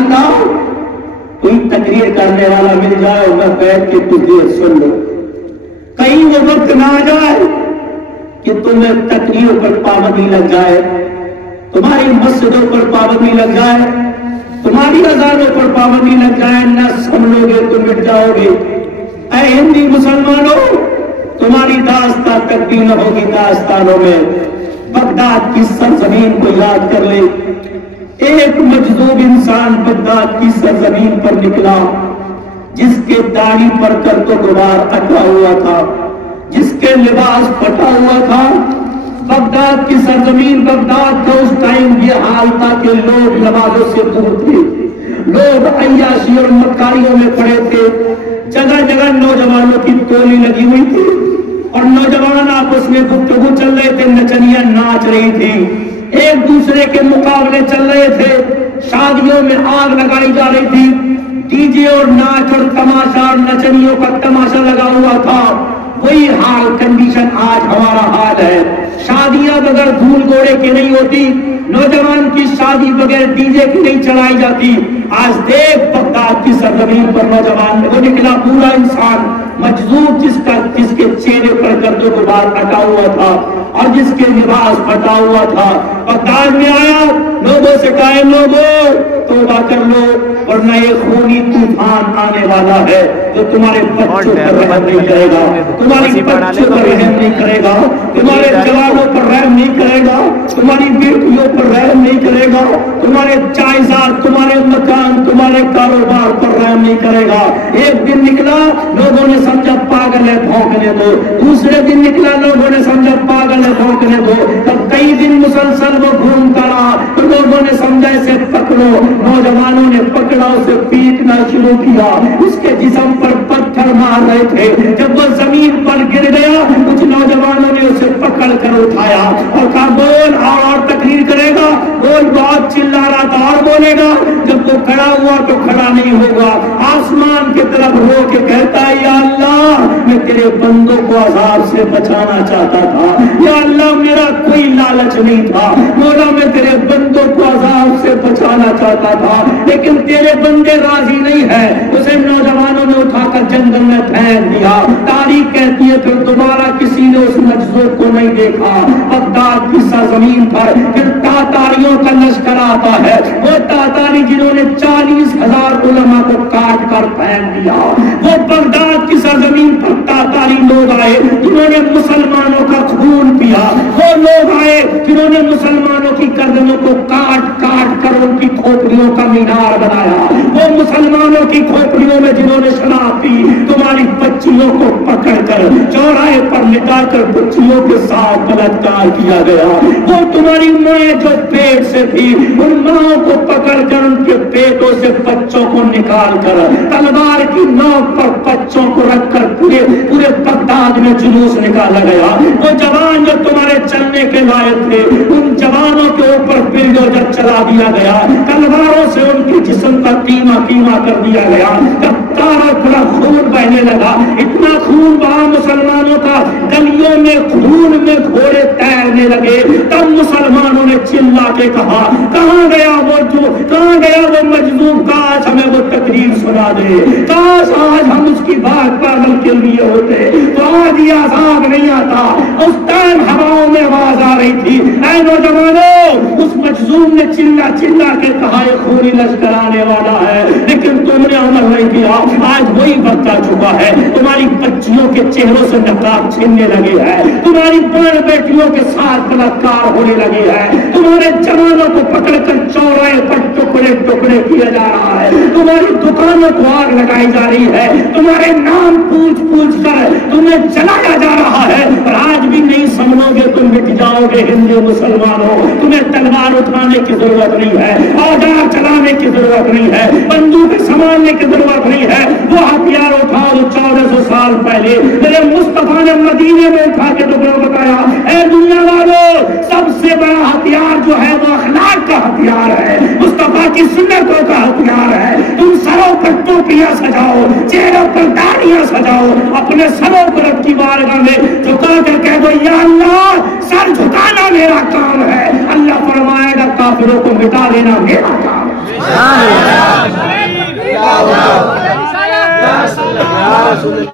اللہ کوئی تقریر کرنے والا مل جائے اور میں بیٹھ کے تجھے سن لوں، کہیں وہ وقت نہ آ جائے کہ تمہیں تقریروں پر پابندی لگ جائے، تمہاری مسجدوں پر پابندی لگ جائے، تمہاری اذانوں پر پابندی لگ جائے، نہ سمجھو گے تم مٹ جاؤ گے۔ اے ہندی مسلمانوں، تمہاری داستان تقدیر نہ ہوگی داستانوں میں۔ بغداد کی سرزمین کو یاد کر لے، ایک مجذوب انسان بغداد کی سرزمین پر نکلا جس کے داڑھی پر کرت و غبار اٹھا ہوا تھا، جس کے لباس پھٹا ہوا تھا۔ بغداد کی سرزمین، بغداد کا اس ٹائم یہ حال تھا کہ لوگ نمازوں سے دور تھے، لوگ عیاشی اور مکاریوں میں پڑے تھے، جگہ جگہ نوجوانوں کی ٹولی لگی ہوئی تھی اور نوجوان آپس میں گفتگو چل رہے تھے، نچنیاں ناچ رہی تھی، ایک دوسرے کے مقابلے چل رہے تھے، شادیوں میں آگ لگائی جا رہی تھی، ڈی جے اور ناچ اور تماشا اور نچنیوں کا تماشا لگا ہوا تھا۔ وہی حال کنڈیشن آج ہمارا حال ہے، شادیاں بغیر دھول گوڑے کی نہیں ہوتی، نوجوان کی شادی بغیر ڈی جے کی نہیں چلائی جاتی۔ آج دیکھ بغداد کی سرزمین پر نوجوان وہ نکلا پورا انسان مجذوب، جس کے چہرے پر گرد و غبار اٹا ہوا تھا اور جس کے لباس پھٹا ہوا تھا، بغداد میں آیا، لوگوں سے کہا لوگوں توبہ کر لو ورنہ یہ خونی طوفان آنے والا ہے جو تمہارے بچوں پر رحم نہیں کرے گا، تمہاری بچوں پر رحم نہیں کرے گا، تمہارے جوانوں پر رحم نہیں کرے گا، تمہاری بیٹیوں پر رحم نہیں کرے گا، تمہارے جائیداد، تمہارے مکان، تمہارے کاروبار پر رحم نہیں کرے گا۔ ایک دن نکلا، لوگوں نے سمجھا پاگل ہے بھونکنے دو، دوسرے دن نکلا، لوگوں نے سمجھا پاگل ہے بھونکنے دو، تب کئی دن مسلسل وہ گھومتا رہا تو لوگوں نے سمجھا اسے پکڑو، نوجوانوں نے پکڑا، اسے پیٹنا شروع کیا، اس کے جسم پر پتھر مار رہے تھے۔ جب وہ زمین پر گر گیا، کچھ نوجوانوں نے اسے پکڑ کر اٹھایا اور کہا بول، اور تقریر کرے گا، بول، بہت چلا رہا تھا اور بولے گا۔ جب وہ کھڑا ہوا تو کھڑا نہیں ہوگا، آسمان کی طرف رو کے کہتا ہے یا اللہ میں تیرے بندوں کو عذاب سے بچانا چاہتا تھا، یا اللہ میرا کوئی لالچ نہیں تھا، مولا میں تیرے بندوں کو عذاب سے بچانا چاہتا تھا لیکن تیرے بندے راضی نہیں ہے۔ اسے نوجوانوں نے اٹھا کر جنگل میں پھینک دیا۔ تاریخ کہتی ہے پھر دوبارہ کسی نے اس مجذوب کو نہیں دیکھا۔ بغداد کی سرزمین پر پھر تاتاریوں کا لشکر آتا ہے، وہ تاتاری جنہوں نے 40,000 علماء کو کاٹ کر پھینک دیا۔ وہ بغداد کی سرزمین پر تاتاری لوگ آئے جنہوں نے مسلمانوں کا خون پیا، وہ لوگ آئے جنہوں نے مسلمانوں کی گردنوں کو کاٹ کاٹ کر ان کی کھوپڑیوں کا مینار بنایا، وہ مسلمانوں کی کھوپڑیوں میں جنہوں نے شراب پی، تمہاری بچیوں کو پکڑ کر چوراہے پر لٹا کر بچیوں کے ساتھ بلاత్కాر کیا گیا، وہ تمہاری مائیں جو پیٹ سے تھی ان ماؤں کو پکڑ کر ان کے پیٹوں سے بچوں کو نکال کر تلوار کی نوک پر بچوں کو رکھ کر پورے بغداد میں جلوس نکالا گیا۔ وہ جوان جو تمہارے چلنے کے لائق تھے ان جوانوں کے اوپر بلڈوزر چلا دیا گیا، تلواروں سے ان کے جسم کا قیمہ قیمہ کر دیا گیا۔ جب چاروں طرف خون بہنے لگا، اتنا خون بہا مسلمانوں کا گلیوں میں خون میں گھوڑے تیرنے لگے، تب مسلمانوں نے چلا کے کہا کہاں گیا وہ مجذوب، کاش ہمیں وہ تقریر سنا دے، کاش آج ہم اس کی بات پر عمل کے لیے ہوتے تو آج یہ عذاب نہیں آتا۔ اس ٹائم ہواؤں میں آواز آ رہی تھی اے نوجوانوں، اس مجذوب نے چلا چلا کے کہا یہ خونی لشکر آنے والا ہے لیکن تم نے عمل نہیں کیا۔ آج وہی وقت آ چکا ہے، تمہاری بچیوں کے چہروں سے نقاب چھیننے لگے ہیں، تمہاری بہن بیٹیوں کے ساتھ بلاత్కాر ہونے لگے ہیں، تمہارے جوانوں کو پکڑ کر چوراہے پر ٹکڑے ٹکڑے کیا جا رہا ہے، تمہاری دکانوں کو آگ لگائی جا رہی ہے، تمہارے نام پوچھ پوچھ کر تمہیں جلایا جا رہا ہے، اور آج بھی نہیں سمجھو گے تم مٹ جاؤ گے ہندو مسلمانوں۔ تمہیں تلوار اٹھانے کی ضرورت نہیں ہے، اوزار چلانے کی ضرورت نہیں ہے، بندوق سنبھالنے کی ضرورت نہیں ہے، وہ ہتھیار اٹھاؤ جو 1400 سال پہلے میرے مصطفیٰ نے مدینے میں اٹھا کے تمہیں بتایا اے دنیا والوں، سب سے بڑا ہتھیار جو ہے وہ اخلاق کا ہتھیار ہے، مصطفیٰ کی سنتوں کا ہتھیار ہے۔ تم سروں پر ٹوپیاں سجاؤ، چہروں پر داڑیاں سجاؤ، اپنے سروں پر رب کی بارگاہ میں جھکا کر کہہ دو یا اللہ سر جھکانا میرا کام ہے، اللہ فرمائے گا کافروں کو مٹا دینا میرا کام ہے۔ اللہ